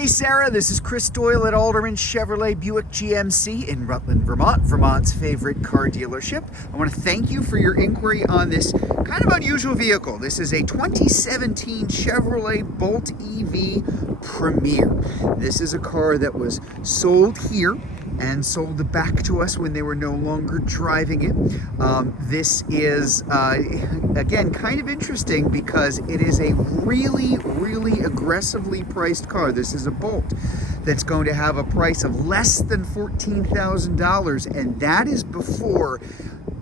Hey Sarah, this is Chris Doyle at Alderman Chevrolet Buick GMC in Rutland, Vermont, Vermont's favorite car dealership. I want to thank you for your inquiry on this kind of unusual vehicle. This is a 2017 Chevrolet Bolt EV Premier. This is a car that was sold here and sold back to us when they were no longer driving it. This is, again, kind of interesting because it is a really aggressively priced car. This is a Bolt that's going to have a price of less than $14,000, and that is before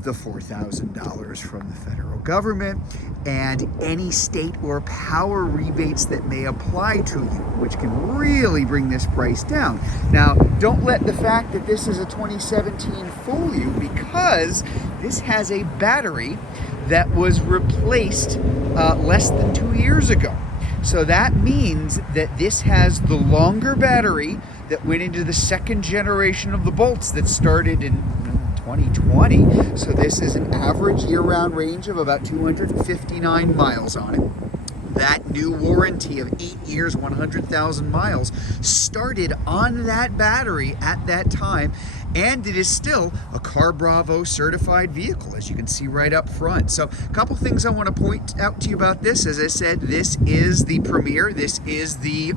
the $4,000 from the federal government and any state or power rebates that may apply to you, which can really bring this price down. Now, don't let the fact that this is a 2017 fool you, because this has a battery that was replaced less than 2 years ago. So that means that this has the longer battery that went into the second generation of the Bolts that started in 2020. So this is an average year-round range of about 259 miles on it. That new warranty of 8 years, 100,000 miles started on that battery at that time, and it is still a CarBravo certified vehicle, as you can see right up front. So a couple things I want to point out to you about this. As I said, this is the Premier. This is the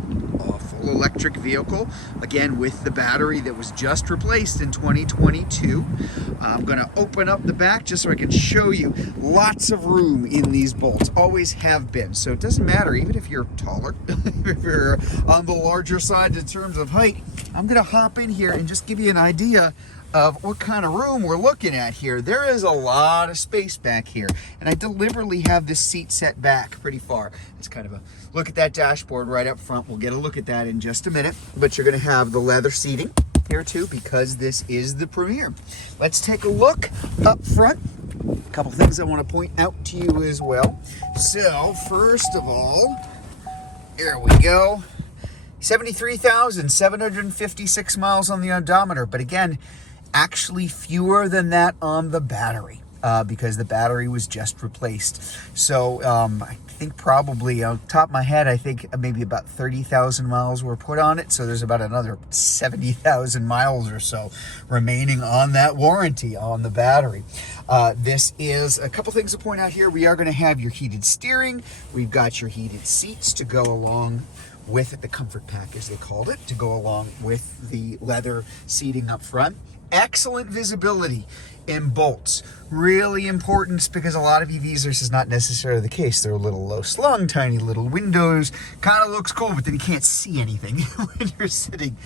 full electric vehicle, again with the battery that was just replaced in 2022. I'm going to open up the back just so I can show you. Lots of room in these Bolts, always have been. So it doesn't matter, even if you're taller, if you're on the larger side in terms of height. I'm going to hop in here and just give you an idea of what kind of room we're looking at here. There is a lot of space back here, and I deliberately have this seat set back pretty far. It's kind of a look at that dashboard right up front. We'll get a look at that in just a minute, but you're going to have the leather seating here too, because this is the Premier. Let's take a look up front. A couple things I want to point out to you as well. So first of all, here we go. 73,756 miles on the odometer, but again, actually fewer than that on the battery, because the battery was just replaced. So I think probably, on top of my head, I think maybe about 30,000 miles were put on it. So there's about another 70,000 miles or so remaining on that warranty on the battery. This is a couple things to point out here. We are going to have your heated steering. We've got your heated seats to go along with it, the comfort pack as they called it, to go along with the leather seating up front. Excellent visibility in Bolts. Really important, because a lot of EVs, this is not necessarily the case. They're a little low slung, tiny little windows. Kind of looks cool, but then you can't see anything when you're sitting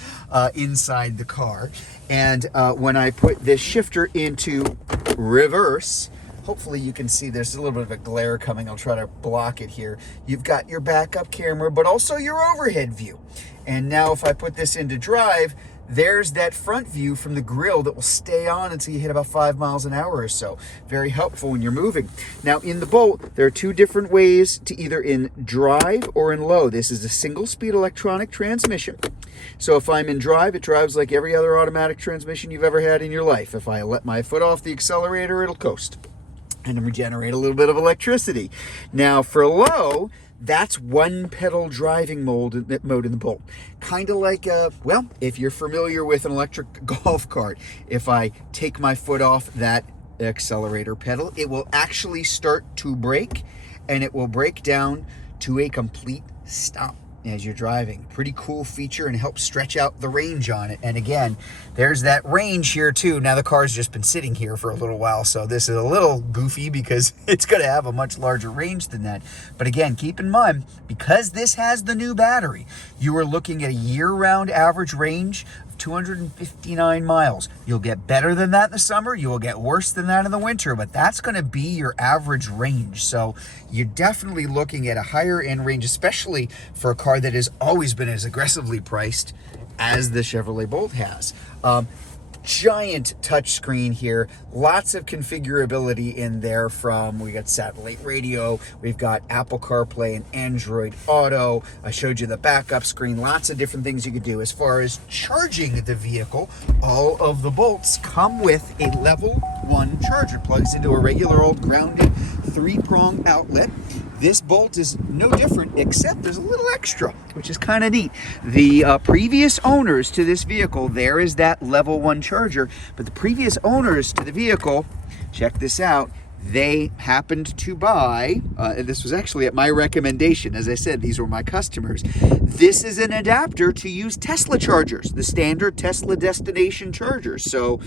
inside the car. And when I put this shifter into reverse, hopefully you can see there's a little bit of a glare coming. I'll try to block it here. You've got your backup camera, but also your overhead view. And now if I put this into drive, there's that front view from the grill that will stay on until you hit about 5 miles an hour or so. Very helpful when you're moving. Now in the Bolt, there are two different ways to either in drive or in low. This is a single speed electronic transmission. So if I'm in drive, it drives like every other automatic transmission you've ever had in your life. If I let my foot off the accelerator, it'll coast and regenerate a little bit of electricity. Now for low, that's one pedal driving mode in the Bolt. Kind of like, well, if you're familiar with an electric golf cart, if I take my foot off that accelerator pedal, it will actually start to brake, and it will break down to a complete stop as you're driving. Pretty cool feature, and helps stretch out the range on it. And again, there's that range here too. Now the car's just been sitting here for a little while, so this is a little goofy because it's going to have a much larger range than that. But again, keep in mind, because this has the new battery, you are looking at a year-round average range of 259 miles. You'll get better than that in the summer. You will get worse than that in the winter, but that's going to be your average range. So you're definitely looking at a higher end range, especially for a car that has always been as aggressively priced as the Chevrolet Bolt has. Giant touchscreen here, lots of configurability in there. From, we got satellite radio, we've got Apple CarPlay and Android Auto. I showed you the backup screen, lots of different things you could do. As far as charging the vehicle, all of the Bolts come with a level 1 charger. Plugs into a regular old grounded 3-prong outlet. This bolt is no different, except there's a little extra, which is kind of neat. The previous owners to this vehicle, there is that level 1 charger, but the previous owners to the vehicle, check this out, they happened to buy, this was actually at my recommendation, as I said, these were my customers. This is an adapter to use Tesla chargers, the standard Tesla destination chargers. So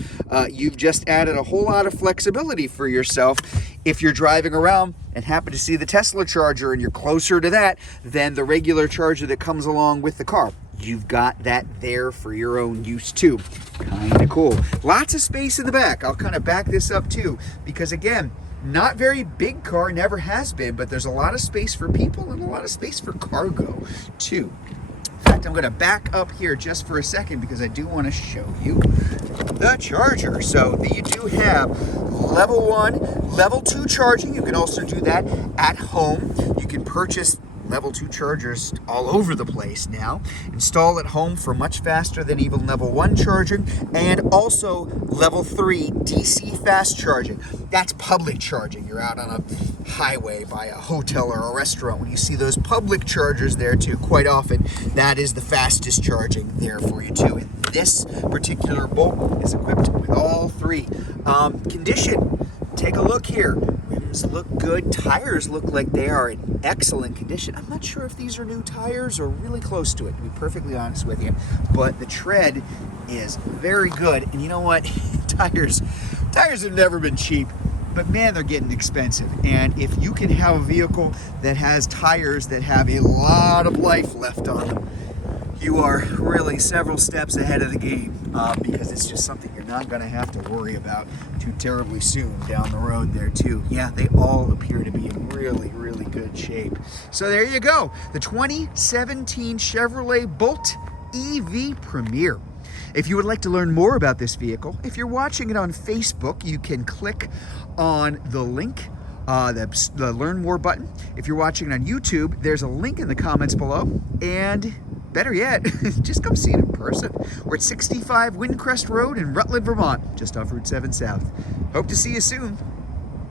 you've just added a whole lot of flexibility for yourself if you're driving around and happen to see the Tesla charger and you're closer to that than the regular charger that comes along with the car. You've got that there for your own use too. Kind of cool. Lots of space in the back. I'll kind of back this up too, because again, not very big car, never has been, but there's a lot of space for people and a lot of space for cargo too. In fact, I'm going to back up here just for a second because I do want to show you the charger. So you do have level 1, level 2 charging. You can also do that at home. You can purchase level 2 chargers all over the place now. Install at home for much faster than even level 1 charging, and also level 3 DC fast charging. That's public charging. You're out on a highway by a hotel or a restaurant. When you see those public chargers there too, quite often that is the fastest charging there for you too. And this particular bolt is equipped with all 3. Condition, take a look here. Rims look good. Tires look like they are in excellent condition. I'm not sure if these are new tires or really close to it, to be perfectly honest with you. But the tread is very good. And you know what? Tires have never been cheap. But man, they're getting expensive. And if you can have a vehicle that has tires that have a lot of life left on them, you are really several steps ahead of the game, because it's just something you're not going to have to worry about too terribly soon down the road there too. Yeah, they all appear to be in really, really good shape. So there you go, the 2017 Chevrolet Bolt EV Premier. If you would like to learn more about this vehicle, if you're watching it on Facebook, you can click on the link, the Learn More button. If you're watching it on YouTube, there's a link in the comments below, and better yet, just come see it in person. We're at 65 Windcrest Road in Rutland, Vermont, just off Route 7 South. Hope to see you soon.